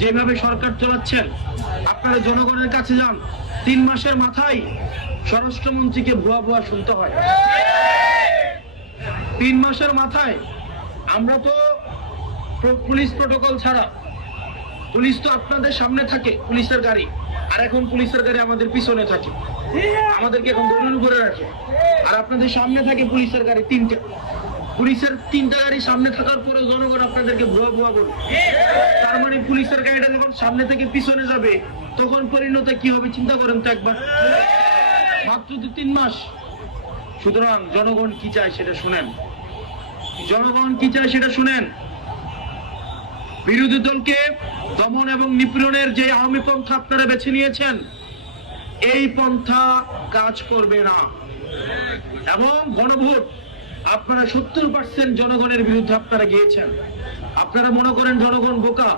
যেভাবে সরকার চালাচ্ছেন, আপনারা জনগণের কাছে যান, 3 মাসের মাথায় স্বরাষ্ট্রমন্ত্রীকে ভুয়া ভুয়া শুনতে হয়। 3 মাসের মাথায় আমরা তো পুলিশ প্রটোকল ছাড়া, পুলিশ তো আপনাদের সামনে থাকে পুলিশের গাড়ি, আর এখন পুলিশের গাড়ি আমাদের পিছনে থাকে, আমাদেরকে এখন দড়ির উপরে রাখে, আর আপনাদের সামনে থাকে পুলিশের গাড়ি 3টে। পুলিশের 3টা গাড়ি সামনে থাকার পরে জনগণ আপনাদেরকে ভুয়া ভুয়া বলবে। তার মানে পুলিশের গাড়িটা যখন সামনে থেকে পিছনে যাবে তখন পরিণতি কি হবে চিন্তা করেন তো একবার। মাত্র 3 মাস। সুতরাং জনগণ কি চায় সেটা শুনেন, জনগণ কি চায় সেটা শুনেন। বিরোধী দলকে দমন এবং নিপীড়নের যে আওয়ামী পন্থা আপনারা বেছে নিয়েছেন, এই পন্থা কাজ করবে না। এবং গণভোট আপনারা 70% জনগণের বিরুদ্ধে আপনারা গিয়েছেন। আপনারা মনে করেন জনগণ বোকা,